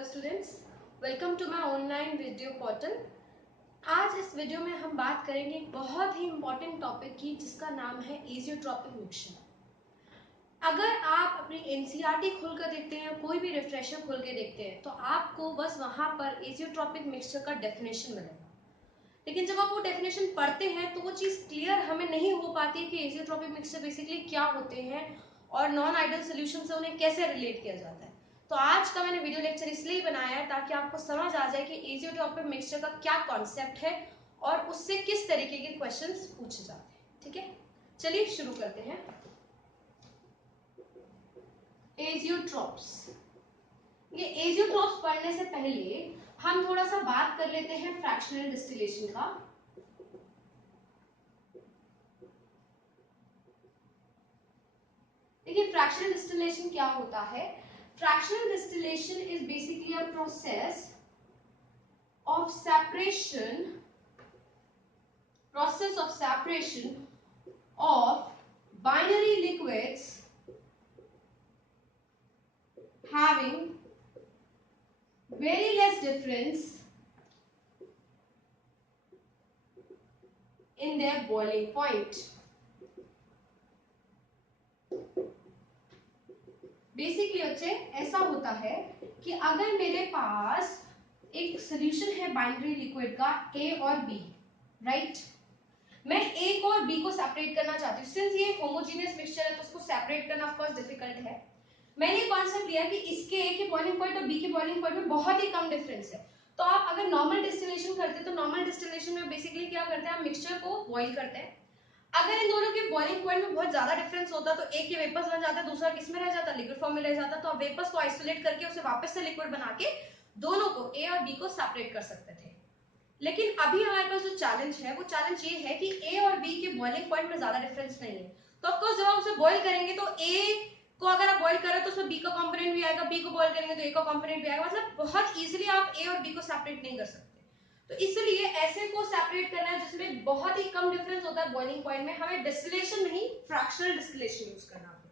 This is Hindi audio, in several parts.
Hello students, welcome to my online video portal. आज इस वीडियो में हम बात करेंगे एक बहुत ही इम्पोर्टेंट टॉपिक की जिसका नाम है एजियोट्रॉपिक मिक्सचर। अगर आप अपनी एनसीईआरटी खोल कर देखते हैं, कोई भी रिफ्रेशर खोल के देखते हैं, तो आपको बस वहां पर एजियोट्रॉपिक मिक्सचर का डेफिनेशन मिलेगा। लेकिन जब आप वो डेफिनेशन पढ़ते हैं तो वो चीज़ क्लियर हमें नहीं हो पाती कि एजियोट्रॉपिक मिक्सचर बेसिकली क्या होते हैं और नॉन आइडियल सोल्यूशन से उन्हें कैसे रिलेट किया जाता है। तो आज का मैंने वीडियो लेक्चर इसलिए बनाया है ताकि आपको समझ आ जाए कि एजियोट्रॉपिक मिक्सचर का क्या कॉन्सेप्ट है और उससे किस तरीके के क्वेश्चंस पूछे जाते हैं। ठीक है, चलिए शुरू करते हैं। एजियोट्रॉप्स, ये एजियोट्रॉप्स पढ़ने से पहले हम थोड़ा सा बात कर लेते हैं फ्रैक्शनल डिस्टिलेशन का। देखिए, फ्रैक्शनल डिस्टिलेशन क्या होता है। Fractional distillation is basically a process of separation of binary liquids having very less difference in their boiling point. Basically बच्चे ऐसा होता है कि अगर मेरे पास एक सोल्यूशन है बाइनरी लिक्विड का ए और बी, राइट, मैं ए को और बी को सेपरेट करना चाहती हूँ। सिंस ये होमोजेनियस मिक्सचर है तो उसको सेपरेट करना ऑफ कोर्स डिफिकल्ट है। मैंने कॉन्सेप्ट लिया कि इसके ए के बॉइलिंग पॉइंट और बी के बॉइलिंग पॉइंट में बहुत ही कम डिफरेंस है। तो आप अगर नॉर्मल डिस्टिलेशन करते तो नॉर्मल डिस्टिलेशन में बेसिकली क्या करते हैं, आप मिक्सचर को बॉइल करते हैं। अगर इन दोनों के बॉइलिंग पॉइंट में बहुत ज्यादा डिफरेंस होता तो एक के वेपर्स बन जाता, दूसरा किसमें रह जाता, लिक्विड फॉर्म में रह जाता। तो आप वेपर्स को आइसोलेट करके उसे वापस से लिक्विड बना के दोनों को ए और बी को सेपरेट कर सकते थे। लेकिन अभी हमारे पास जो चैलेंज है वो चैलेंज ये है कि ए और बी के बॉइलिंग पॉइंट में ज्यादा डिफरेंस नहीं है। तो ऑफकोर्स जब आप उसे बॉइल करेंगे तो ए को अगर आप बॉइल करें तो उसमें बी का कंपोनेंट भी आएगा, बी को बॉइल करेंगे तो ए का कंपोनेंट भी आएगा। मतलब बहुत इजीली आप ए और बी को सेपरेट नहीं कर सकते। तो इसलिए ऐसे को सेपरेट करना है जिसमें बहुत ही कम डिफरेंस होता है बॉइलिंग पॉइंट में, हमें डिस्टिलेशन नहीं फ्रैक्शनल डिस्टिलेशन यूज करना है,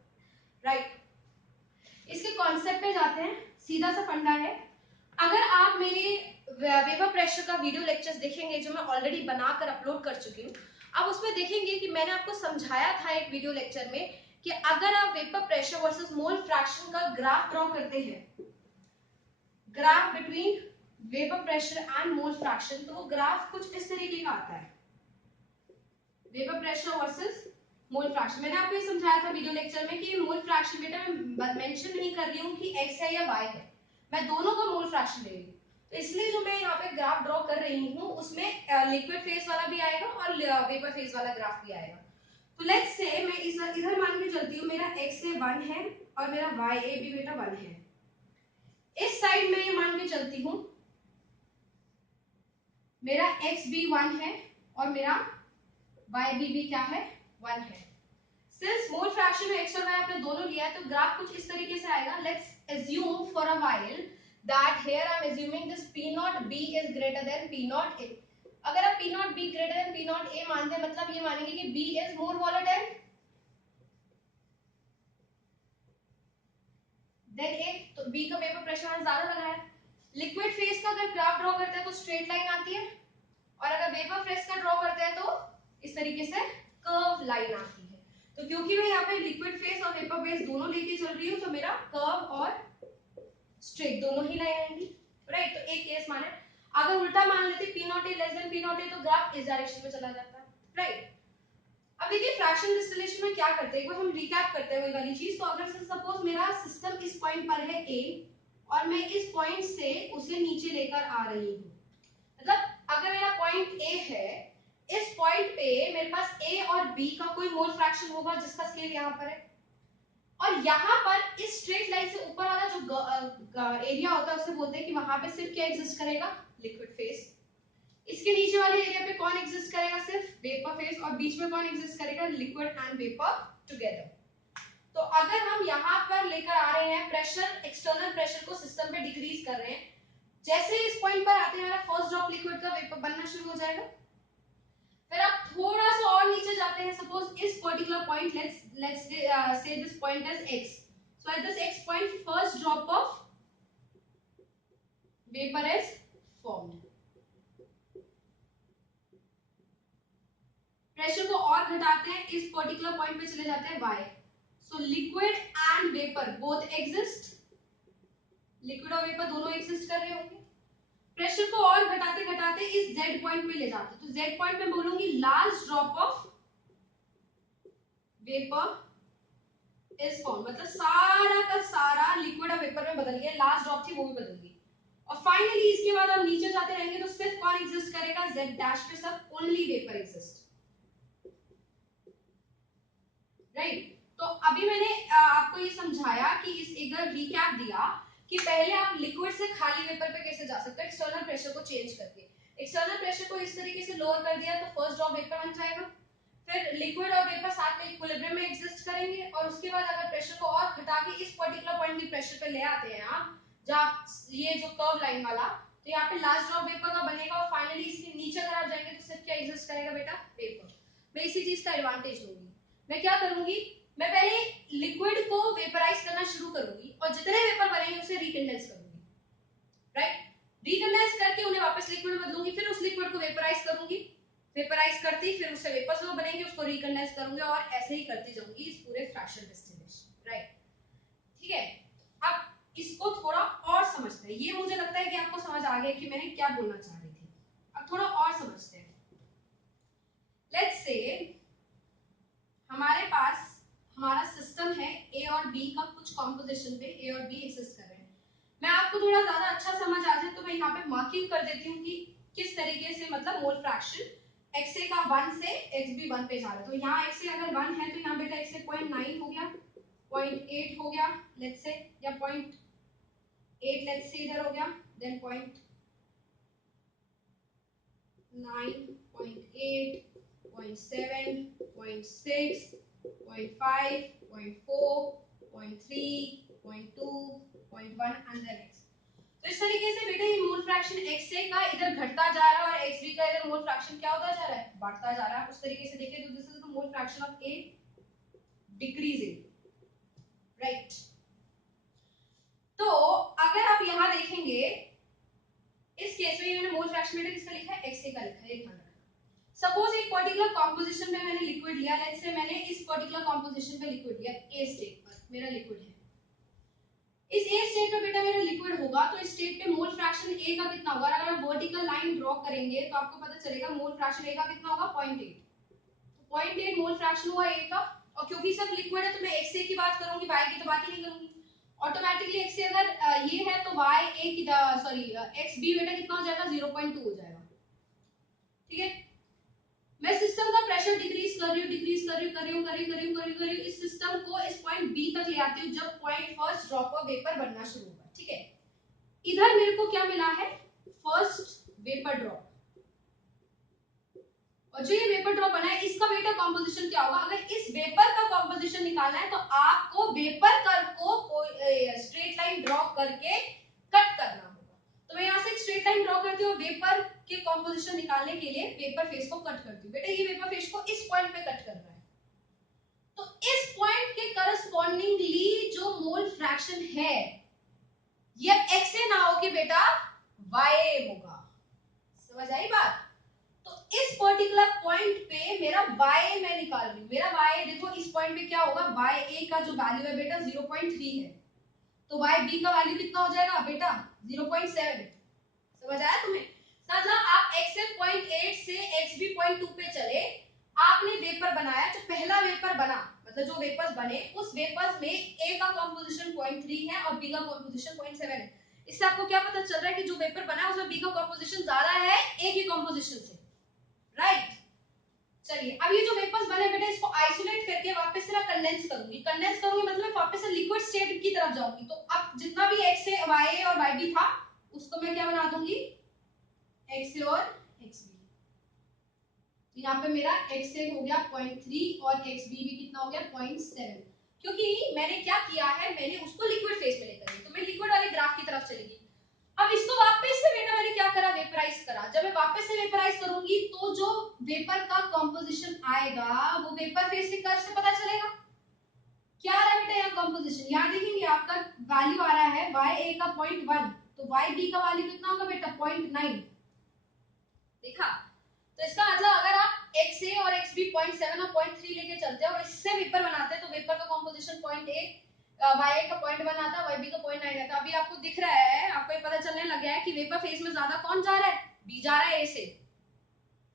राइट। इसके कॉन्सेप्ट पे जाते हैं। सीधा सा फंडा है, अगर आप मेरे वेपर प्रेशर का वीडियो लेक्चर्स देखेंगे जो मैं ऑलरेडी बनाकर अपलोड कर चुकी हूँ, आप उसमें देखेंगे कि मैंने आपको समझाया था एक वीडियो लेक्चर में कि अगर आप vapour pressure versus mole fraction का ग्राफ ड्रॉ करते हैं, graph between vapour pressure and mole fraction, तो वो ग्राफ कुछ इस तरीके का आता है, vapour pressure versus mole fraction. मैंने आपको ये समझाया था वीडियो लेक्चर में कि मोल फ्रैक्शन बेटा मैं मेंशन नहीं कर रही हूँ कि x है या y है, मैं दोनों का मोल फ्रैक्शन ले रही हूँ। तो इसलिए जो मैं यहाँ पे ग्राफ ड्रॉ कर रही हूँ उसमें लिक्विड फेज वाला भी आएगा और वेपर फेज वाला ग्राफ भी आएगा। तो लेट्स से मैं इधर मान के चलती हूँ, मेरा x ए 1 है और मेरा y ए भी बेटा 1 है। इस साइड में ये मान के चलती हूँ मेरा x भी 1 है और मेरा y भी क्या है, 1 है। सिंस मोल फ्रैक्शन में x और y आपने दोनों लिया है तो ग्राफ कुछ इस तरीके से आएगा। Let's assume for a while that here I am assuming this P naught B is greater than P naught A. अगर आप P naught B greater than P naught A मानते हैं मतलब ये मानेंगे कि B is more volatile than A, तो B का वेपर प्रेशर ज्यादा लगा है। लिक्विड फेज का अगर ग्राफ ड्रॉ करते हैं तो स्ट्रेट लाइन आती है और अगर वेपर फेज का ड्रॉ करते हैं तो इस तरीके से कर्व लाइन आती है। तो क्योंकि मैं यहाँ पे लिक्विड फेज और वेपर फेज दोनों लेके चल रही हूँ तो मेरा कर्व और स्ट्रेट दोनों ही लाइन आएंगी, राइट। तो एक केस माने, अगर उल्टा मान लेते P naught A less than P naught A तो ग्राफ इस डायरेक्शन में चला जाता है, राइट। अब देखिए फ्रैक्शनल डिस्टिलेशन में क्या करते हैं, एक बार हम रिकैप करते हैं वही वाली चीज। तो अगर सपोज मेरा सिस्टम इस पॉइंट पर है A और मैं इस पॉइंट से उसे नीचे लेकर आ रही हूँ, मतलब अगर मेरा पॉइंट A है, इस पॉइंट पे मेरे पास A और B का कोई मोल फ्रैक्शन होगा जिसका स्केल यहाँ पर है, और यहाँ पर इस स्ट्रेट लाइन से ऊपर वाला जो एरिया होता है उसे बोलते हैं कि वहां पे सिर्फ क्या एग्जिस्ट करेगा, लिक्विड फेज। इसके नीचे वाले एरिया पे कौन एग्जिस्ट करेगा, सिर्फ वेपर फेज, और बीच में कौन एग्जिस्ट करेगा, लिक्विड एंड वेपर टुगेदर। तो अगर हम यहाँ पर लेकर आ रहे हैं प्रेशर, एक्सटर्नल प्रेशर को सिस्टम पे डिक्रीज कर रहे हैं, जैसे इस पॉइंट पर आते हैं हमारा फर्स्ट ड्रॉप लिक्विड का वेपर बनना शुरू हो जाएगा। फिर आप थोड़ा सा और नीचे जाते हैं, सपोज इस particular point, let's say this point is x, so at this x point first drop of vapour is formed. Pressure को और घटाते हैं, इस पर्टिकुलर पॉइंट पे चले जाते हैं y। So liquid and vapour both exist, liquid और वेपर दोनों एग्जिस्ट कर रहे होंगे। प्रेशर को और घटाते घटाते इस z पॉइंट पे ले जाते, तो z पॉइंट पे बोलूंगी last drop of vapour is form, मतलब सारा का सारा लिक्विड और वेपर में बदल गया, लास्ट ड्रॉप थी वो भी बदल गई। और फाइनली इसके बाद हम नीचे जाते रहेंगे तो सिर्फ कौन एग्जिस्ट करेगा, z डैश पे सब ओनली वेपर एग्जिस्ट, राइट। तो अभी मैंने आपको ये समझाया कि इस एक रिकैप दिया कि पहले आप लिक्विड से खाली वेपर पे कैसे जा सकते हैं एक्सटर्नल प्रेशर को चेंज करके। एक्सटर्नल प्रेशर को इस तरीके से लोअर कर दिया तो फर्स्ट ड्रॉप वेपर बन जाएगा, फिर लिक्विड और वेपर साथ में इक्विलिब्रियम में एग्जिस्ट करेंगे, और उसके बाद अगर प्रेशर को और घटा के इस पर्टिकुलर पॉइंट की प्रेशर पे ले आते हैं आप, जहाँ ये जो कर्व लाइन वाला, तो यहाँ पे लास्ट ड्रॉप वेपर का बनेगा, और फाइनली इसके नीचे अगर आप जाएंगे तो सिर्फ क्या एग्जिस्ट करेगा बेटा, वेपर। मैं इसी चीज का एडवांटेज लूंगी। मैं क्या करूंगी, मैं पहले लिक्विड को वेपराइज करना शुरू करूंगी और जितने वेपर बनेंगे उसे रिकंडेंस करूंगी, राइट। रिकंडेंस करके उन्हें वापस लिक्विड में बदलूंगी, फिर उस लिक्विड को वेपराइज करूंगी, वेपराइज करती फिर उससे वेपर्स में बनेंगे, उसको रिकंडेंस करूंगी, और ऐसे ही करती जाऊंगी इस पूरे फ्रैक्शन डिस्टिलेशन, राइट। ठीक है, अब इसको थोड़ा और समझते हैं। ये मुझे लगता है कि आपको समझ आ गया कि मैंने क्या बोलना चाह रही थी। अब थोड़ा और समझते हैं। लेट्स से हमारे पास हमारा सिस्टम है, ए और बी का कुछ कॉम्पोजिशन पे ए और बी एग्जिस्ट कर रहे हैं। मैं आपको थोड़ा ज्यादा अच्छा समझ आ जाए तो मैं यहाँ पे मार्किंग कर देती हूँ कि किस तरीके से, मतलब मोल फ्रैक्शन XA का 1 से XB 1 पे जा रहा है। तो यहाँ XA अगर 1 है तो यहाँ बेटा XA 0.9 हो गया, 0.8 हो गया लेट्स से, या 0.8 लेट्स से इधर हो गया, देन 0.9, 0.8, 0.7, 0.6, 0.5, 0.4, 0.3, 0.2, 0.1 and then x। तो इस तरीके से बेटे ये मोल फ्रैक्शन XA का इधर घटता जा रहा है और XB का इधर मोल फ्रैक्शन क्या होता जा रहा है, बढ़ता जा रहा है। उस तरीके से देखिए तो this is the mole fraction of A decreasing, right. तो अगर आप यहां देखेंगे इस केस में मैंने मोल फ्रैक्शन बेटा किसका लिखा है, XA का लिखा है, ध्यान रखना। सपोज एक पर्टिकुलर कॉम्पोजिशन में मैंने लिक्विड लिया, लेट्स से मैंने इस पर्टिकुलर कॉम्पोजिशन पे लिक्विड लिया, ए स्टेट पर मेरा लिक्विड है। इस ए स्टेट पे बेटा मेरा लिक्विड होगा तो इस स्टेट पे मोल फ्रैक्शन ए का कितना होगा, अगर आप वर्टिकल लाइन ड्रॉ करेंगे तो आपको पता चलेगा मोल फ्रैक्शन ए का कितना होगा, 0.8। तो 0.8 मोल फ्रैक्शन हुआ ए का, और क्योंकि सब लिक्विड है तो मैं XA की बात करूंगी, y की तो बात ही नहीं करूंगी। ऑटोमेटिकली XA अगर ये है तो YA की सॉरी XB बेटा कितना हो जाएगा, 0.2 हो जाएगा। ठीक है, मैं सिस्टम का प्रेशर डिक्रीज कर रही हूँ, डिक्रीज कर रही हूँ, कर रही हूँ, कर रही हूँ, कर रही हूँ, कर रही हूँ, इस सिस्टम को इस पॉइंट बी तक ले आती हूँ जब point first drop of vapour बनना शुरू होगा। ठीक है, इधर मेरे को क्या मिला है, फर्स्ट वेपर ड्रॉप, और जो ये वेपर ड्रॉप बना है इसका बेटा कॉम्पोजिशन क्या होगा। अगर इस वेपर का कॉम्पोजिशन निकालना है तो आपको वेपर कर्व को स्ट्रेट लाइन ड्रॉ करके कट करना होगा। तो मैं यहाँ से एक स्ट्रेट लाइन ड्रॉ करती हूँ, वेपर के कॉम्पोजिशन निकालने के लिए वेपर फेस को कट करती हूँ। बेटा ये वेपर फेस को इस पॉइंट पे कट कर रहा है, तो इस पॉइंट के करस्पॉन्डिंगली जो मोल फ्रैक्शन है ये XA ना होके बेटा YA होगा। समझ आई बात। तो इस पर्टिकुलर पॉइंट पे मेरा YA मैं निकाल रही हूँ, मेरा YA देखो इस पॉइंट पे क्या होगा, YA का जो वैल्यू है बेटा 0.3 है, तो YB का वैल्यू कितना हो जाएगा बेटा 0.7। समझ आया तुम्हें, मतलब आप XA 0.8 से XB 0.2 पे चले, आपने वेपर बनाया, जो पहला वेपर बना मतलब जो वेपर्स बने उस वेपर्स में A का कॉम्पोजिशन 0.3 है और B का कॉम्पोजिशन 0.7 है। इससे आपको क्या पता चल रहा है कि जो वेपर बना है उसमें B का कॉम्पोजिशन ज्यादा है A की कॉम्पोजिशन से, राइट। चलिए अब ये जो वेपर्स बने बेटा इसको आइसोलेट करके वापस से मैं कंडेंस करूंगी, कंडेंस करूंगी मतलब वापस से लिक्विड स्टेट की तरफ जाऊंगी। तो अब जितना भी XA YA और YB था उसको मैं क्या बना दूंगी, XA और XB। यहाँ पे मेरा XA हो गया 0.3 और XB भी कितना हो गया 0.7, क्योंकि मैंने क्या किया है, मैंने उसको लिक्विड फेज में लेकर गई, तो मैं लिक्विड वाले ग्राफ की तरफ चली गई। अब इसको वापस से बेटा मैंने क्या करा, वेपराइज करा। जब मैं वापस से वेपराइज करूंगी तो जो वेपर का कंपोजिशन आएगा वो वेपर फेज के कर्व से पता चलेगा। क्या आ रहा है बेटा यहाँ कंपोजिशन, यहाँ देखेंगे आपका वैल्यू आ रहा है YA का 0.1, तो YB का वैल्यू कितना होगा बेटा 0.9। देखा, तो इसका मतलब अगर आप XA और XB 0.7 और 0.3 लेके चलते हैं और इससे वेपर बनाते हैं तो वेपर का कॉम्पोजिशन 0.8, YA का 0.1 आता है, YB का 0.9 आता है। अभी आपको दिख रहा है, आपको ये पता चलने लग गया है कि वेपर फेज में ज्यादा कौन जा रहा है, B जा रहा है A से।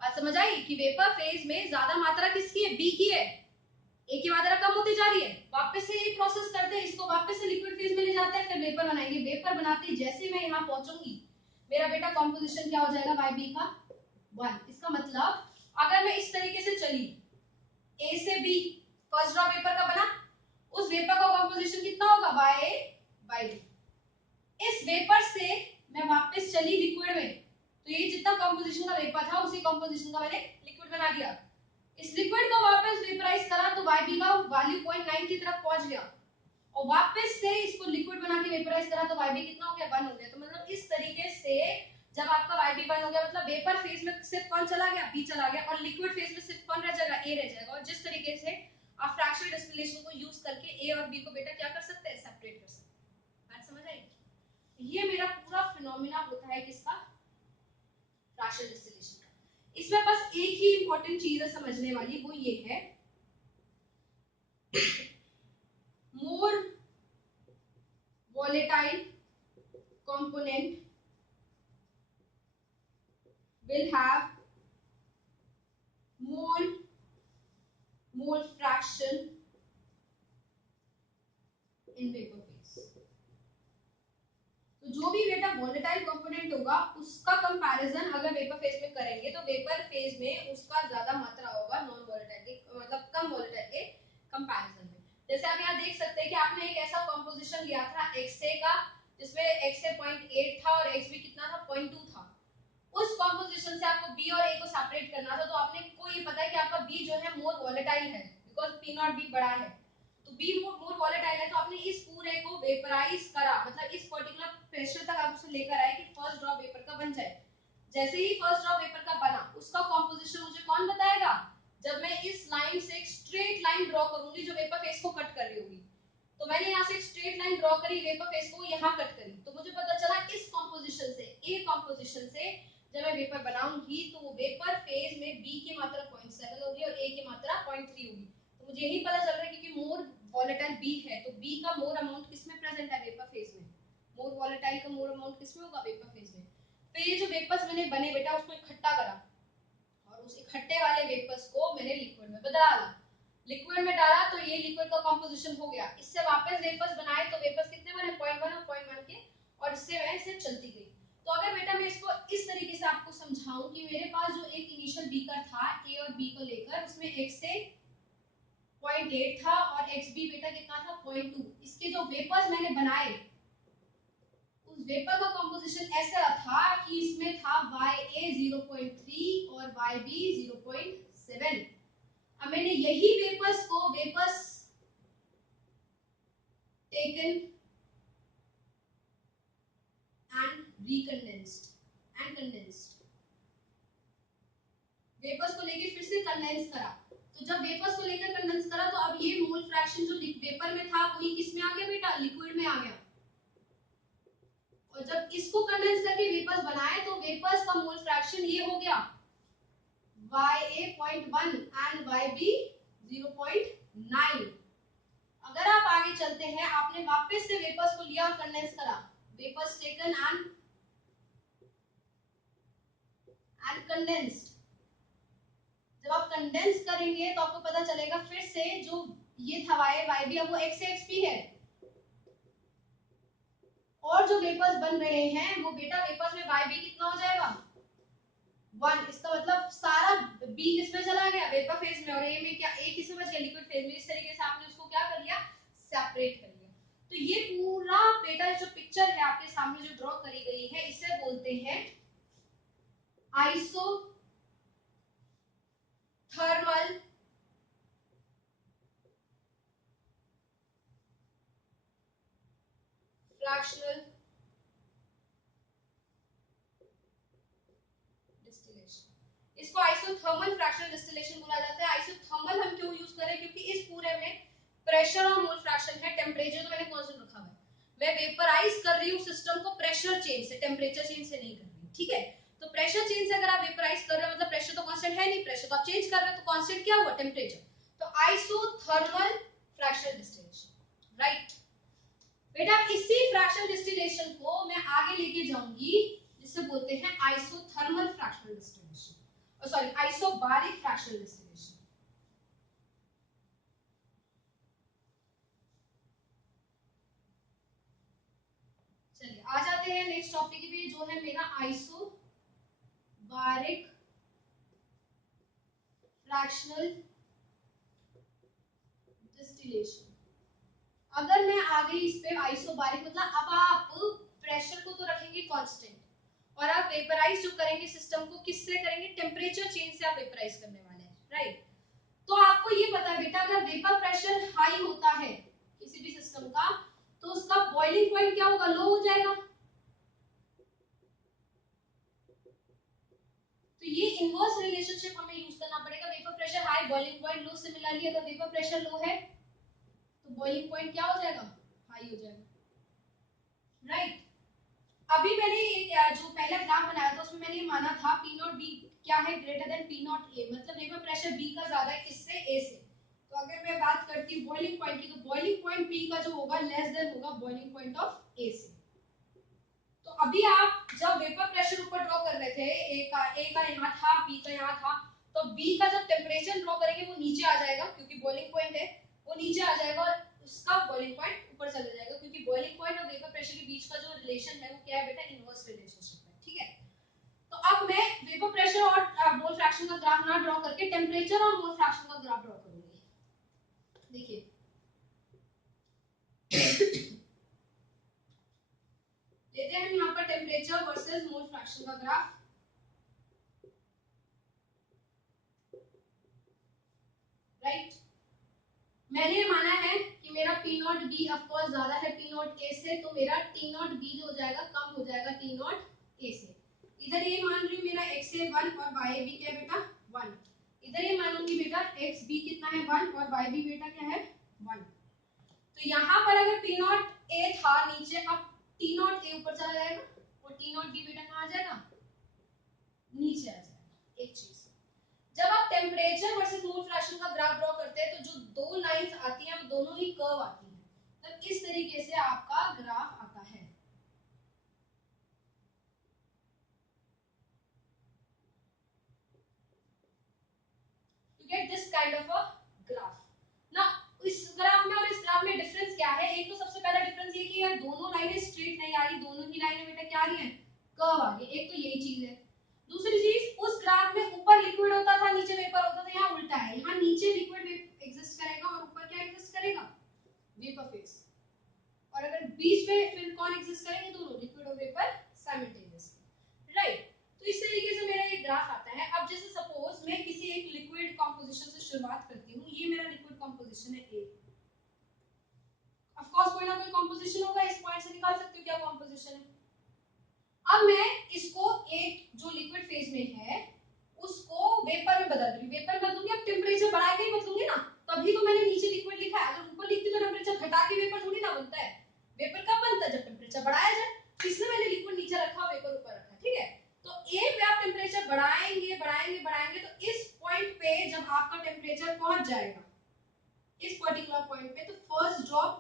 बात समझ आई कि वेपर फेज में ज्यादा मात्रा किसकी है, B की है, A की मात्रा कम होती जा रही है। वापस से ये प्रोसेस करते हैं, इसको वापस से लिक्विड फेज में ले जाते हैं, फिर वेपर बनाएंगे। वेपर बनाते जैसे मैं यहाँ पहुंचूंगी मेरा बेटा कॉम्पोजिशन क्या हो जाएगा, YB का 1। इसका मतलब अगर मैं इस तरीके से चली A से B, फर्स्ट ड्रॉप वेपर का बना, उस वेपर का कंपोजिशन कितना होगा, YA/B। इस वेपर से मैं वापस चली लिक्विड में, तो ये जितना कंपोजिशन का वेपर था उसी कंपोजिशन का मैंने लिक्विड बना दिया। इस लिक्विड को वापस वेपराइज करा तो YB का वैल्यू 0.9 की तरफ पहुंच गया, और वापस से इसको लिक्विड बना के वेपराइज करा तो YB कितना हो गया, 1 हो गया। तो मतलब इस तरीके से जब आपका YB 1 हो गया, मतलब वेपर फेज में सिर्फ कौन चला गया, B चला गया, और लिक्विड फेज में सिर्फ कौन रह जाएगा, A रह जाएगा। और जिस तरीके से आप फ्रैक्शनल डिस्टिलेशन को यूज करके A और B को बेटा क्या कर सकते हैं, सेपरेट कर सकते हैं। बात समझ आई? ये मेरा पूरा फिनोमेना होता है किसका, फ्रैक्शनल डिस्टिलेशन का। इसमें बस एक ही इंपॉर्टेंट चीज है समझने वाली, वो ये है मोर volatile component will have mole fraction in vapor phase। तो जो भी बेटा वोलेटाइल कंपोनेंट होगा उसका कंपैरिजन अगर वेपर फेज में करेंगे तो वेपर फेज में उसका ज्यादा मात्रा होगा नॉन वोलेटाइल के, मतलब कम वोलेटाइल के कंपैरिजन में। जैसे आप यहाँ देख सकते हैं कि आपने एक ऐसा कंपोजिशन लिया था XA का जिसमें XA 0.8 था और XB कितना था, 0.2 था। उस कंपोजिशन से आपको B और A को सेपरेट करना था, तो आपने को ये पता है कि आपका B जो है मोर वोलेटाइल है बिकॉज़ P नॉट B बड़ा है, तो B मोर वोलेटाइल है। तो आपने इस पूरे को वेपराइज करा, मतलब इस पर्टिकुलर प्रेशर तक आप उसे लेकर आए कि फर्स्ट ड्रॉप वेपर का बन जाए। जैसे ही फर्स्ट ड्रॉप वेपर का बना, उसका कंपोजिशन मुझे कौन बताएगा, जब मैं इस लाइन से एक स्ट्रेट लाइन ड्रॉ करूंगी जो वेपर फेस को कट कर रही होगी। तो मैंने यहाँ से एक स्ट्रेट लाइन ड्रॉ करी, वेपर फेस को यहाँ कट करी, तो मुझे पता चला इस कंपोजिशन से, A कंपोजिशन से जब मैं वेपर बनाऊंगी तो वेपर फेज में B की मात्रा 0.7 होगी और A की मात्रा 0.3 होगी। तो मुझे यही पता चल रहा है क्योंकि मोर वोलेटाइल B है, तो B का मोर अमाउंट किसमें प्रेजेंट है, वेपर फेज में। मोर वोलेटाइल का मोर अमाउंट किसमें होगा, वेपर फेज में। फिर ये जो वेपर्स मैंने बने बेटा उसको इकट्ठा करा, और उस इकट्ठे वाले वेपर्स को मैंने लिक्विड में डाला। लिक्विड में डाला तो ये लिक्विड का कंपोजिशन हो गया। इससे वापस वेपर्स बनाए तो वेपर्स कितने बने, 0.1 और 0.1 के, और इससे मैं इसे चलती गई। तो अगर बेटा मैं इसको इस तरीके से आपको समझाऊं कि मेरे पास जो एक इनिशियल बीकर था A और B को लेकर, उसमें XA 0.8 था और XB बेटा कितना था, 0.2। इसके जो वेपर्स मैंने बनाए उस वेपर का कंपोजिशन ऐसा था कि इसमें था YA 0.3 और YB 0.7। अब मैंने यही वेपर्स को vapours taken and recondensed and condensed, vapours को लेकर फिर से कंडेंस करा। तो जब वेपर्स को लेकर कंडेंस करा तो अब ये मोल फ्रैक्शन जो वेपर में था वही किस में आ गया बेटा, लिक्विड में आ गया। और जब इसको कंडेंस करके वेपर्स बनाए तो वेपर्स का मोल फ्रैक्शन ये हो गया YA 0.1 एंड YB 0.9। अगर आप आगे चलते हैं, आपने वापस से वेपर्स को लिया और कंडेंस करा, वेपर्स टेकन एंड कंडेंस्ड। जब आप कंडेंस करेंगे तो आपको पता चलेगा फिर से जो ये था YB अब वो XAXP है, और जो वेपर्स बन रहे हैं वो बेटा वेपर्स में YB कितना हो जाएगा, 1। इसका मतलब सारा B किसमें चला गया, वेपर फेज में, और A में क्या, A किसमें बच गया, लिक्विड फेज में। इस तरीके से आपने उसको क्या कर लिया, सेपरेट कर लिया। तो ये पूरा बेटा जो पिक्चर है आपके सामने जो ड्रॉ करी गई है, इसे बोलते हैं आइसोथर्मल फ्रैक्शनल डिस्टिलेशन। इसको आइसोथर्मल फ्रैक्शनल डिस्टिलेशन बोला जाता है। आइसोथर्मल हम क्यों यूज करें, क्योंकि इस पूरे में प्रेशर और मोल फ्रैक्शन है, टेम्परेचर तो मैंने कांस्टेंट रखा हुआ है, मैं वेपराइज कर रही हूँ सिस्टम को प्रेशर चेंज से, टेम्परेचर चेंज से नहीं कर रही, ठीक है। तो प्रेशर चेंज से अगर आप वेपराइज कर रहे हो मतलब प्रेशर तो कांस्टेंट है नहीं, प्रेशर तो आप चेंज कर रहे हो, तो कांस्टेंट क्या हुआ, टेम्परेचर। तो आइसोथर्मल फ्रैक्शनल डिस्टिलेशन, राइट। बेटा इसी फ्रैक्शनल डिस्टिलेशन को मैं आगे लेके जाऊंगी, जिसे बोलते हैं isothermal fractional distillation, sorry isobaric fractional distillation. चलिए आ जाते हैं नेक्स्ट टॉपिक पे, जो है मेरा आइसोबारिक फ्रैक्शनल डिस्टिलेशन। अगर मैं आ गई इस पे आइसोबारिक, मतलब अब आप प्रेशर को तो रखेंगे कांस्टेंट, और आप वेपराइज जो करेंगे सिस्टम को किससे करेंगे, टेम्परेचर चेंज से आप वेपराइज करने वाले हैं, राइट। तो आपको ये पता है बेटा, अगर वेपर प्रेशर हाई होता है किसी भी सिस्टम का, तो उसका बॉइलिंग पॉइंट क्या होगा, लो हो जाएगा। तो ये इनवर्स रिलेशनशिप हमें यूज करना पड़ेगा, vapour pressure high boiling point low. Similarly अगर वेपर प्रेशर लो है तो बॉइलिंग पॉइंट क्या हो जाएगा, हाई हो जाएगा, राइट। अभी मैंने जो पहला ग्राफ बनाया था उसमें मैंने ये माना था पी नॉट बी क्या है, greater than P not a, मतलब वेपर प्रेशर बी का ज्यादा है किससे, ए से। तो अगर मैं बात करती हूँ बॉइलिंग पॉइंट की, तो बॉइलिंग पॉइंट बी का जो होगा लेस देन होगा बॉइलिंग पॉइंट ऑफ ए से। तो अभी आप जब वेपर प्रेशर ऊपर ड्रॉ कर रहे थे, ए का यहाँ था, बी का यहाँ था, तो बी का जब टेम्परेचर ड्रॉ करेंगे वो नीचे आ जाएगा, क्योंकि बॉइलिंग पॉइंट है, वो नीचे आ जाएगा, और उसका बॉइलिंग पॉइंट ऊपर चला जाएगा, क्योंकि बॉइलिंग पॉइंट और वेपर प्रेशर के बीच का जो रिलेशन है वो क्या है बेटा, इनवर्स रिलेशनशिप है, ठीक है। तो अब मैं वेपर प्रेशर और मोल फ्रैक्शन का ग्राफ ना ड्रॉ करके टेम्परेचर और मोल फ्रैक्शन का ग्राफ ड्रॉ करूंगी। देखिए लेते हैं हम यहाँ पर टेम्परेचर वर्सेस मोल फ्रैक्शन का ग्राफ, राइट। मैंने ये माना है कि मेरा पी नॉट बी ऑफकोर्स ज्यादा है पी नॉट ए से, तो मेरा टी नॉट बी जो हो जाएगा कम हो जाएगा टी नॉट ए से। इधर ये मान रही हूँ मेरा एक्स ए 1 और वाई बी क्या है बेटा 1। इधर ये मानूंगी बेटा एक्स बी कितना है 1 और वाई बी बेटा क्या है 1। तो यहाँ पर अगर पी नॉट ए था नीचे, अब टी नॉट ए ऊपर चला जाएगा और टी नॉट बी बेटा कहाँ आ जाएगा, नीचे आ जाएगा। एक चीज, जब आप टेम्परेचर वर्सेस मोल फ्रैक्शन का ग्राफ ड्रॉ करते हैं तो जो दो लाइंस आती हैं वो दोनों ही कर्व आती हैं, तब इस तरीके से आपका ग्राफ आता है। To get this kind of a graph ना, इस ग्राफ में और इस ग्राफ में डिफरेंस क्या है, एक तो सबसे पहला डिफरेंस ये कि यार दोनों लाइनें स्ट्रेट नहीं आ रही, दोनों ही लाइनें बेटा क्या आ रही है, कर्व आ रही है, एक तो यही चीज है। दूसरी चीज, उस ग्राफ में ऊपर लिक्विड होता था नीचे वेपर होता था, यहाँ उल्टा है, यहाँ नीचे लिक्विड एग्जिस्ट करेगा और ऊपर क्या एग्जिस्ट करेगा, वेपर फेज। और अगर बीच में फिर कौन एग्जिस्ट करेंगे, दोनों लिक्विड और वेपर साइमल्टेनियसली, राइट। तो इस तरीके से मेरा एक ग्राफ आता है। अब जैसे सपोज मैं किसी एक लिक्विड कंपोजिशन से शुरुआत करती हूँ, ये मेरा लिक्विड कंपोजिशन है ए, ऑफ कोर्स कोई ना कोई कंपोजिशन होगा, इस पॉइंट से निकाल सकती हूँ क्या कंपोजिशन है। अब मैं इसको एक जो लिक्विड फेज में है उसको वेपर में बदल रही हूँ, वेपर में बदलूंगी, अब टेम्परेचर बढ़ा के ही बदलूंगी ना, तभी तो मैंने नीचे लिक्विड लिखा है, अगर ऊपर लिखती तो टेम्परेचर घटा के वेपर थोड़ी ना बनता है, वेपर कब बनता है जब टेम्परेचर बढ़ाया जाए, इसलिए मैंने लिक्विड नीचे रखा वेपर ऊपर रखा, ठीक है। तो ए पे आप टेम्परेचर बढ़ाएंगे बढ़ाएंगे बढ़ाएंगे, तो इस पॉइंट पे जब आपका टेम्परेचर पहुंच जाएगा इस पर्टिकुलर पॉइंट पे, तो फर्स्ट ड्रॉप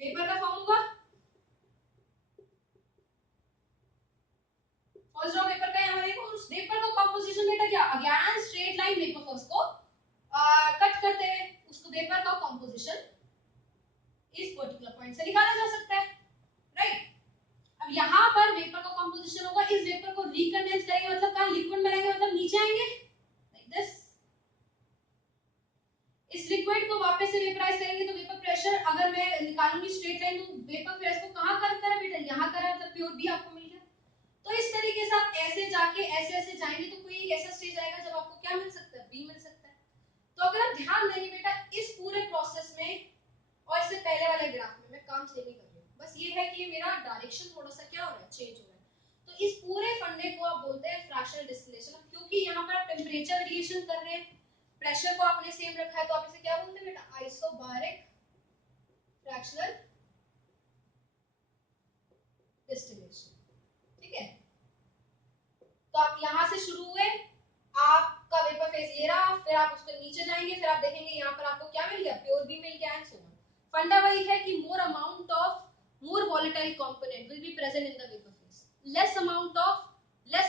वेपर का फॉर्म होगा, फर्स्ट ड्रॉप वेपर का यहाँ देखो, उस वेपर को कंपोजिशन बेटा क्या again straight line vapour first को कट करते हुए उसको वेपर का कंपोजिशन इस पर्टिकुलर पॉइंट से निकाला जा सकता है, राइट। अब यहाँ पर वेपर का कंपोजिशन होगा, इस वेपर को रिकंडेंस करेंगे मतलब कहां लिक्विड में रहेंगे, मतलब नीचे आएंगे लाइक दिस, इस लिक्विड को वापस से वेपराइज करेंगे, तो वेपर प्रेशर अगर मैं निकालूंगी स्ट्रेट लाइन, तो वेपर प्रेशर को कहां कर करा बेटा, यहाँ करा, मतलब प्योर बी आपको मिल गया। तो इस तरीके से आप ऐसे जाके ऐसे ऐसे जाएंगे तो कोई ऐसा स्टेज आएगा जब आपको क्या मिल सकता है, बी मिल सकता है। तो अगर आप ध्यान देंगे बेटा इस पूरे प्रोसेस में और इससे पहले वाले ग्राफ में मैं काम सेम ही कर रही हूँ, बस ये है कि ये मेरा डायरेक्शन थोड़ा सा क्या हो रहा है, चेंज हो रहा है। तो इस पूरे फंडे को आप बोलते हैं फ्रैक्शनल डिस्टिलेशन, क्योंकि यहाँ पर आप टेम्परेचर वेरिएशन कर रहे हैं, प्रेशर को आपने सेम रखा है, तो आप इसे क्या बोलते हैं बेटा, आइसोबारिक फ्रैक्शनल फेज ये रहा, फिर आप उसके नीचे जाएंगे, फिर आप देखेंगे यहाँ पर आपको क्या मिल गया, प्योर बी मिल गया, एंड सो ऑन। फंडा वही है कि more volatile component will be present in the vapor phase, less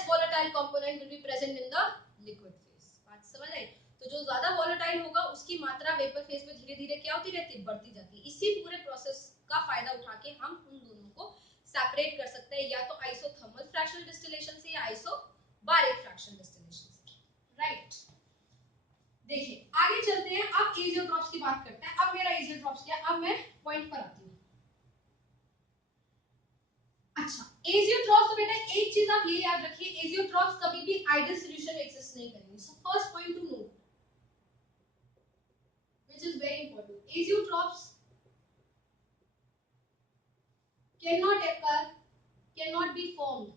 volatile component will be present in the liquid phase। बात समझ आई? तो जो ज्यादा volatile होगा उसकी मात्रा वेपर फेज में धीरे धीरे क्या होती रहती है, बढ़ती जाती है। इसी पूरे प्रोसेस का फायदा उठा के हम उन दोनों को सेपरेट कर सकते हैं, या तो आइसोथर्मल फ्रैक्शनल डिस्टिलेशन से या आइसोबारिक फ्रैक्शनल डिस्टिलेशन से, राइट। देखिए आगे चलते हैं, अब एजियोट्रॉप्स की बात करते हैं। अब मेरा एजियोट्रॉप्स क्या, अब मैं पॉइंट पर आती हूँ। अच्छा, एजियोट्रॉप्स, तो बेटा एक चीज आप ये याद रखिए, एजियोट्रॉप्स कभी भी आइडियल सॉल्यूशन में एक्सिस्ट नहीं करेंगे। So first point two note which is very important, azeotropes cannot be formed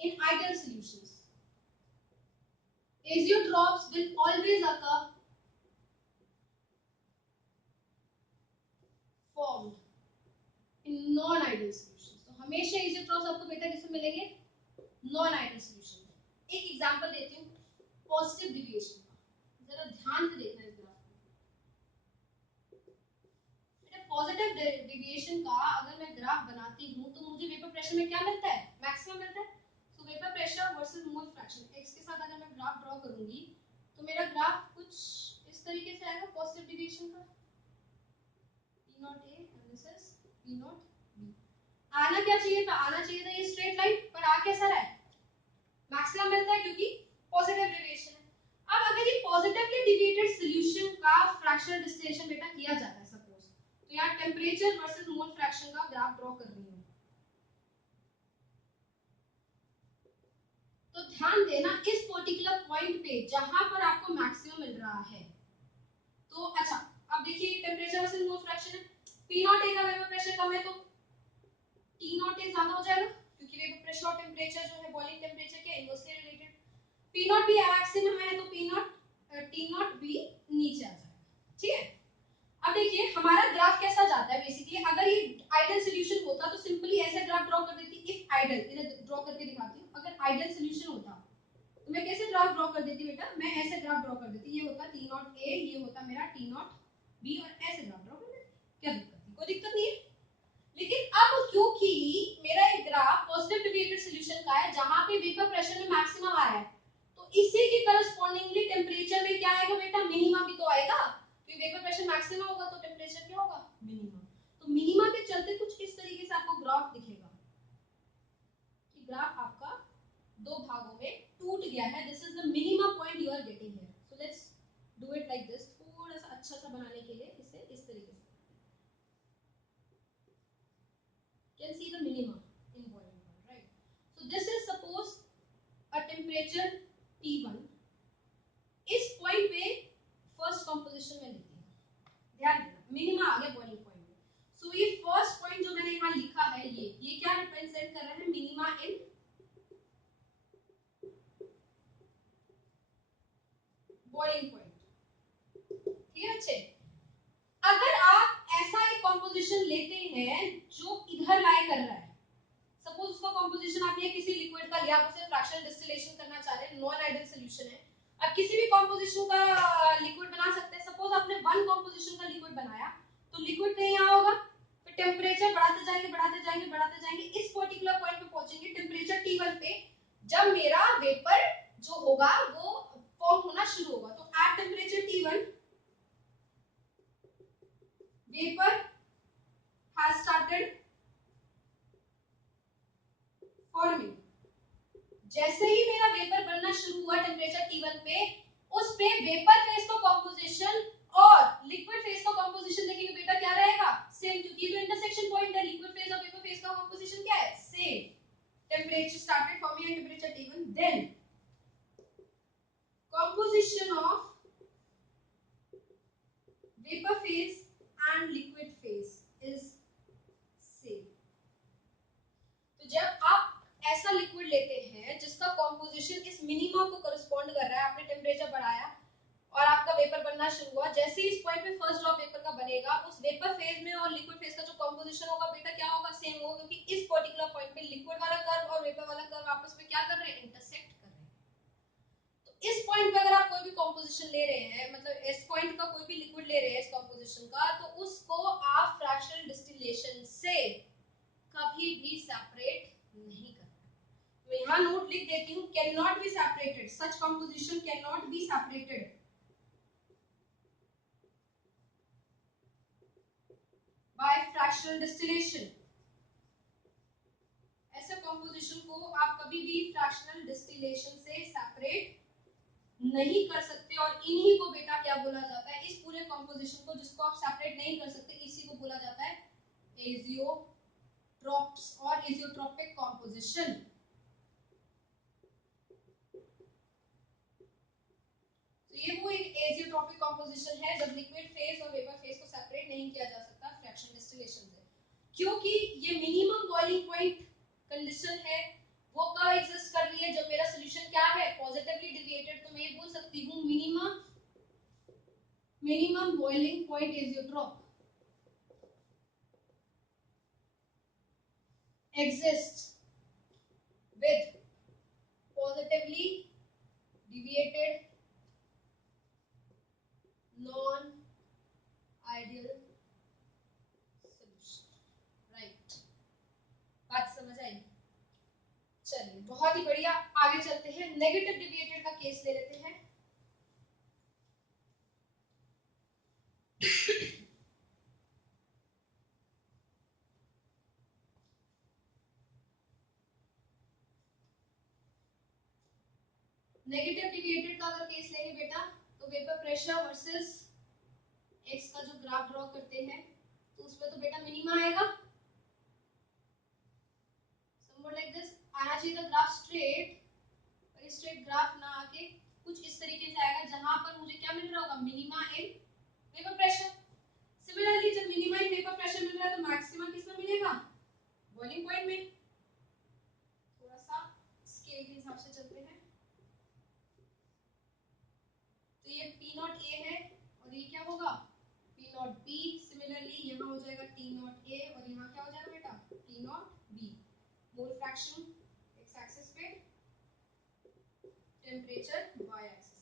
in ideal solutions. Azeotrophs will always occur formed in non-ideal solutions. तो हमेशा azeotrophs आपको बेटा किसमें मिलेंगे, non-ideal solution में। एक एग्जांपल देती हूँ पॉजिटिव डिविएशन का, जरा ध्यान से देखना इस ग्राफ को। बेटा पॉजिटिव डिविएशन का अगर मैं ग्राफ बनाती हूँ तो मुझे वेपर प्रेशर में क्या मिलता है, मैक्सिमम मिलता है। सो vapour pressure versus mole fraction, x के साथ अगर मैं ग्राफ ड्रॉ करूंगी तो मेरा ग्राफ कुछ इस तरीके से आएगा पॉजिटिव डिविएशन का, P not A and this is P not B। आना क्या चाहिए था, आना चाहिए था ये स्ट्रेट लाइन, पर आ कैसा रहा है, मैक्सिमम मिलता है क्योंकि पॉजिटिव डेविएशन है। अब अगर ये पॉजिटिवली डेविएटेड सॉल्यूशन का फ्रैक्शनल डिस्टिलेशन बेटा किया जाता है सपोज, तो यहाँ टेंपरेचर वर्सेस मोल फ्रैक्शन का ग्राफ ड्रॉ कर रही हूँ। तो ध्यान देना इस पर्टिकुलर पॉइंट पे जहां पर आपको मैक्सिमम मिल रहा है, तो अच्छा अब देखिए टेंपरेचर वर्सेस मोल फ्रैक्शन है, P नॉट A का वेपर प्रेशर कम है तो T नॉट A ज्यादा हो जाएगा, क्योंकि वेपर प्रेशर और टेंपरेचर जो है बॉइलिंग टेंपरेचर के inversely related. P not B maximum है तो T नॉट B नीचे आ जाएगा, ठीक है। अब देखिए हमारा ग्राफ कैसा जाता है, बेसिकली अगर ये आइडियल सॉल्यूशन होता तो सिंपली ऐसे ग्राफ ड्रॉ कर देती, इफ आइडियल, इधर ड्रॉ करके दिखाती हूं, अगर आइडियल सॉल्यूशन होता तो मैं कैसे ग्राफ ड्रॉ कर देती बेटा, मैं ऐसे ग्राफ ड्रॉ कर देती, ये होता T नॉट A, ये होता मेरा T नॉट B, और ऐसे ग्राफ ड्रॉ कर देती, क्या दिक्कत थी, कोई दिक्कत नहीं है। लेकिन अब क्योंकि मेरा एक ग्राफ पॉजिटिव डेविएटेड सॉल्यूशन का है जहां पे वेपर प्रेशर में मैक्सिमम आ रहा है, तो इसी के करस्पॉन्डिंगली टेंपरेचर में क्या आएगा बेटा, मिनिमम भी तो आएगा, क्योंकि वेपर प्रेशर मैक्सिमम होगा तो टेंपरेचर क्या होगा, मिनिमम। तो मिनिमम के चलते कुछ इस तरीके से आपको ग्राफ दिखेगा कि ग्राफ आपका दो भागों में टूट गया है, this is the minimum point you are getting here. So let's do it like this, थोड़ा सा अच्छा सा बनाने के लिए इसे इस तरीके से, can see the minimum in boiling point, right? So this is suppose a temperature T1, इस पॉइंट पे फर्स्ट कंपोजिशन में लिखती हूँ, ध्यान देना मिनिमम आ गया बॉइलिंग पॉइंट में। सो ये फर्स्ट पॉइंट जो मैंने यहाँ लिखा है, ये क्या रिप्रेजेंट कर रहा है, मिनिमा इन बॉइलिंग पॉइंट, ठीक है बच्चे। अगर आप ऐसा एक कंपोजिशन लेते हैं जो इधर लाई कर रहा है, सपोज उसका कंपोजिशन आपने किसी लिक्विड का लिया, आप उसे फ्रैक्शनल डिस्टिलेशन करना चाह रहे हैं, नॉन आइडियल सॉल्यूशन है, आप किसी भी कंपोजिशन का लिक्विड बना सकते हैं। सपोज आपने वन कंपोजिशन का लिक्विड बनाया, तो लिक्विड कहीं यहाँ होगा, फिर टेंपरेचर बढ़ाते जाएंगे बढ़ाते जाएंगे बढ़ाते जाएंगे, इस पर्टिकुलर पॉइंट पे पहुंचेंगे टेंपरेचर T1 पे, जब मेरा वेपर जो होगा वो फॉर्म होना शुरू होगा। तो at temperature T1 vapour has started forming. जैसे ही मेरा वेपर बनना शुरू हुआ टेंपरेचर T1 पे, उस पे वेपर फेज का कंपोजिशन और लिक्विड फेज का कंपोजिशन देखेंगे बेटा क्या रहेगा, सेम, क्योंकि ये तो इंटरसेक्शन पॉइंट है, लिक्विड फेज और वेपर फेज का कंपोजिशन क्या है, same. Temperature started forming at temperature T1, then composition of vapor phase and liquid phase is same। तो जब आप ऐसा लिक्विड लेते हैं जिसका कंपोजिशन इस मिनिमम को करस्पॉन्ड कर रहा है, आपने टेंपरेचर बढ़ाया और आपका वेपर बनना शुरू हुआ, जैसे ही इस पॉइंट पे फर्स्ट ड्रॉप वेपर का बनेगा, उस वेपर फेज में और लिक्विड फेज का जो कंपोजिशन होगा बेटा क्या होगा, सेम होगा, क्योंकि इस पर्टिकुलर पॉइंट पे लिक्विड वाला कर्व और वेपर वाला कर्व आपस में क्या कर रहे हैं, इंटरसेक्ट कर रहे हैं। तो इस पॉइंट पे अगर आप कोई भी कॉम्पोजिशन ले रहे हैं, मतलब इस पॉइंट का कोई भी लिक्विड ले रहे हैं इस कॉम्पोजिशन का, तो उसको आप फ्रैक्शनल डिस्टिलेशन से कभी भी सेपरेट नहीं कर। तो यहाँ नोट लिख देती हूँ, can not be separated, such composition can not be separated by fractional distillation. ऐसे कॉम्पोजिशन को आप कभी भी फ्रैक्शनल डिस्टिलेशन से सेपरेट नहीं कर सकते। और इन्हीं को बेटा क्या बोला जाता है, इस पूरे कॉम्पोजिशन को जिसको आप सेपरेट नहीं कर सकते, इसी को बोला जाता है एजियोट्रोप्स और एजियोट्रोपिक कॉम्पोजिशन। तो ये वो एक एजियोट्रोपिक कॉम्पोजिशन है जब लिक्विड फेज और वेपर फेज को सेपरेट नहीं किया जा सकता फ्रैक्शनल डिस्टिलेशन से, क्योंकि ये मिनिमम बॉइलिंग पॉइंट कंडीशन है वो कब एग्जिस्ट कर रही है, जब मेरा सॉल्यूशन क्या है, पॉजिटिवली डिविएटेड। तो मैं ये बोल सकती हूँ minimum boiling point azeotrope exists with positively deviated non-ideal solution, right? बात समझ आई? चलिए बहुत ही बढ़िया, आगे चलते हैं, नेगेटिव डिविएटेड का केस ले लेते हैं। नेगेटिव डिविएटेड का अगर केस लेंगे बेटा, तो वेपर प्रेशर वर्सेस एक्स का जो ग्राफ ड्रॉ करते हैं, तो उसमें तो बेटा मिनिमा आएगा, समवॉट लाइक दिस आना चाहिए था ग्राफ स्ट्रेट, पर स्ट्रेट ग्राफ ना आके कुछ इस तरीके से आएगा, जहां पर मुझे क्या मिल रहा होगा, minima in vapour pressure. Similarly जब मिनिमा इन वेपर प्रेशर मिल रहा है, तो मैक्सिमा किस में मिलेगा, बॉइलिंग पॉइंट में। थोड़ा सा स्केल के हिसाब से चलते हैं, तो ये P नॉट A है और ये क्या होगा, P नॉट B। सिमिलरली यहाँ हो जाएगा T नॉट A और यहाँ क्या हो जाएगा बेटा, T not B। Mole fraction x axis पे, टेम्परेचर वाई एक्सिस पे।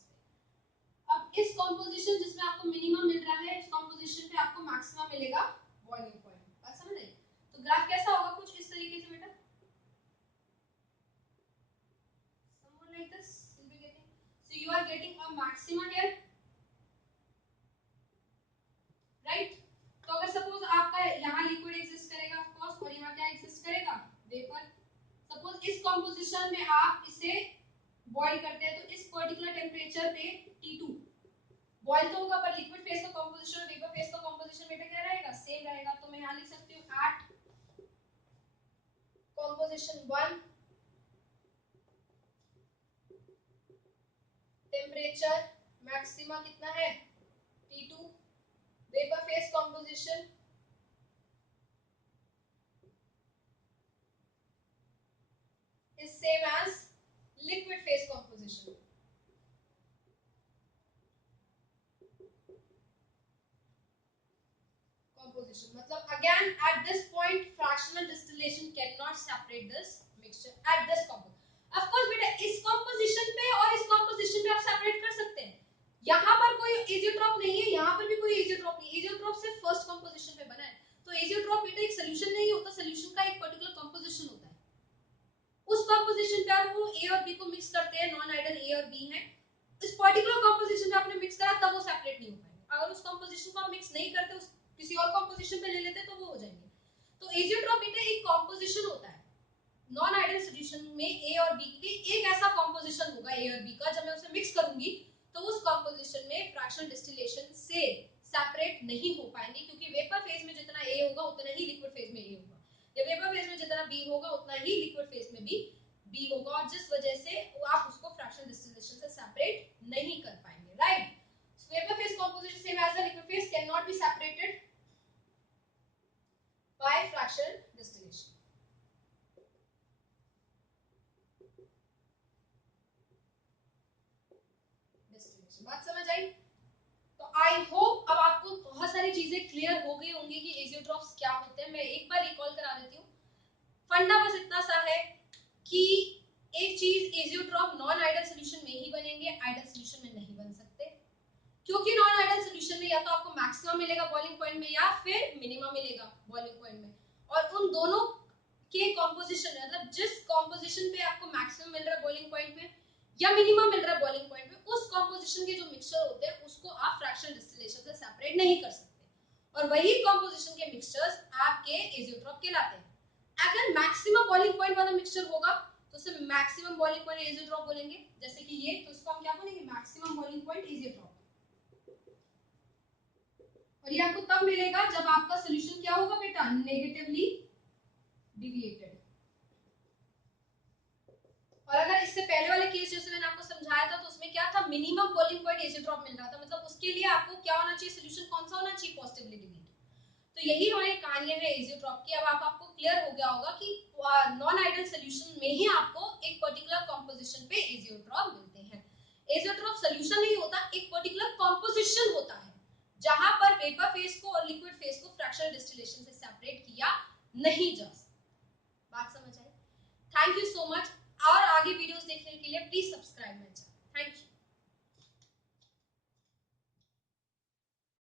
अब इस कॉम्पोजिशन जिसमें आपको मिनिमम मिल रहा है, इस कॉम्पोजिशन पे आपको मैक्सिमम मिलेगा बॉइलिंग पॉइंट। बात समझ आई? तो ग्राफ कैसा होगा, कुछ इस तरीके से बेटा, somewhat like this you'll be getting, so you are getting a maxima here, right? तो अगर सपोज आपका यहाँ लिक्विड एग्जिस्ट करेगा ऑफ कोर्स, और यहाँ क्या एग्जिस्ट करेगा, वेपर। सपोज इस कॉम्पोजिशन में आप इसे बॉईल करते हैं, तो इस पर्टिकुलर टेम्परेचर पे T2 बॉईल तो होगा, पर लिक्विड फेज का कॉम्पोजिशन और वेपर फेज का कॉम्पोजिशन बेटा क्या रहेगा, सेम रहेगा। तो मैं यहाँ लिख सकती हूँ एट कॉम्पोजिशन 1 टेम्परेचर मैक्सिमा कितना है, T2, vapour phase composition is same as liquid phase composition. मतलब again at this point fractional distillation cannot separate this mixture at this composition। of course बेटा इस composition पे और इस composition पे आप separate कर सकते हैं, यहाँ पर कोई एजियोट्रोप नहीं है, यहाँ पर भी कोई एजियोट्रोप नहीं, एजियोट्रोप सिर्फ फर्स्ट composition पे बना है। तो एजियोट्रोप बेटा एक सॉल्यूशन नहीं होता, सॉल्यूशन का एक पर्टिकुलर composition होता है, उस कंपोजिशन पे आप वो ए और बी को मिक्स करते हैं, नॉन आइडल ए और बी है, इस पर्टिकुलर कंपोजिशन पे आपने मिक्स करा तब वो सेपरेट नहीं हो पाएंगे। अगर उस कंपोजिशन को आप मिक्स नहीं करते, उस किसी और कंपोजिशन पे ले लेते तो वो हो जाएंगे। तो एजियोट्रोप बेटा एक कंपोजिशन होता है, नॉन आइडल सॉल्यूशन में ए और बी की एक ऐसा कंपोजिशन होगा ए और बी का, जब मैं उसे मिक्स करूंगी तो उस कंपोजिशन में फ्रैक्शनल डिस्टिलेशन से सेपरेट नहीं हो पाएंगे, क्योंकि वेपर फेज में जितना ए होगा उतना ही लिक्विड फेज में ए होगा, या वेपर फेज में जितना बी होगा उतना ही लिक्विड फेज में भी बी होगा, और जिस वजह से आप उसको फ्रैक्शनल डिस्टिलेशन से सेपरेट नहीं कर पाएंगे, right? So vapor phase composition same as the liquid phase cannot be separated by fractional distillation. बात समझ आई? तो आई होप अब आपको बहुत सारी चीजें क्लियर हो गई होंगी कि एजियोट्रोप्स क्या होते हैं। मैं एक बार रिकॉल करा देती हूँ। फंडा बस इतना सा है कि एक चीज, एजियोट्रॉप नॉन आइडियल सोल्यूशन में ही बनेंगे, आइडियल सोल्यूशन में नहीं बन सकते, क्योंकि नॉन आइडियल सोल्यूशन में या तो आपको मैक्सिमम मिलेगा बॉइलिंग पॉइंट में या फिर मिनिमम मिलेगा बॉइलिंग पॉइंट में, और उन दोनों के कॉम्पोजिशन मतलब जिस कॉम्पोजिशन पे आपको मैक्सिमम मिल रहा है बॉइलिंग पॉइंट में या मिनिमम मिल रहा है बॉइलिंग पॉइंट में, उस कॉम्पोजिशन के जो मिक्सचर होते हैं उसको आप फ्रैक्शनल डिस्टिलेशन से सेपरेट नहीं कर सकते, और वही कॉम्पोजिशन के मिक्सचर्स आपके एजियोट्रॉप कहलाते हैं। अगर मैक्सिमम बॉइलिंग पॉइंट वाला मिक्सचर होगा तो उसे मैक्सिमम बॉइलिंग पॉइंट एजियोट्रॉप बोलेंगे, जैसे कि ये, तो इसको हम क्या बोलेंगे, मैक्सिमम बॉइलिंग पॉइंट एजियोट्रॉप। और ये आपको तब मिलेगा जब आपका सोल्यूशन क्या होगा बेटा, नेगेटिवली डिविएटेड। और अगर इससे पहले वाले केस जैसे मैंने आपको समझाया था तो उसमें क्या था, मिनिमम बॉइलिंग पॉइंट एजियोट्रॉप मिल रहा था, मतलब उसके लिए आपको क्या होना चाहिए, सोल्यूशन कौन सा होना चाहिए, पॉजिटिवली डिविएटेड। तो यही हमारी कहानी है एजियोट्रॉप की। अब आपको क्लियर हो गया होगा कि नॉन आइडियल सोल्यूशन में ही आपको एक पर्टिकुलर कॉम्पोजिशन पे एजियोट्रॉप मिलते हैं। एजियोट्रॉप सोल्यूशन नहीं होता, एक पर्टिकुलर कॉम्पोजिशन होता है जहां पर वेपर फेज को और लिक्विड फेज को फ्रैक्शनल डिस्टिलेशन से सेपरेट किया नहीं जा सकता। बात समझ आई? थैंक यू सो मच, और आगे वीडियोस देखने के लिए please subscribe my channel. Thank you.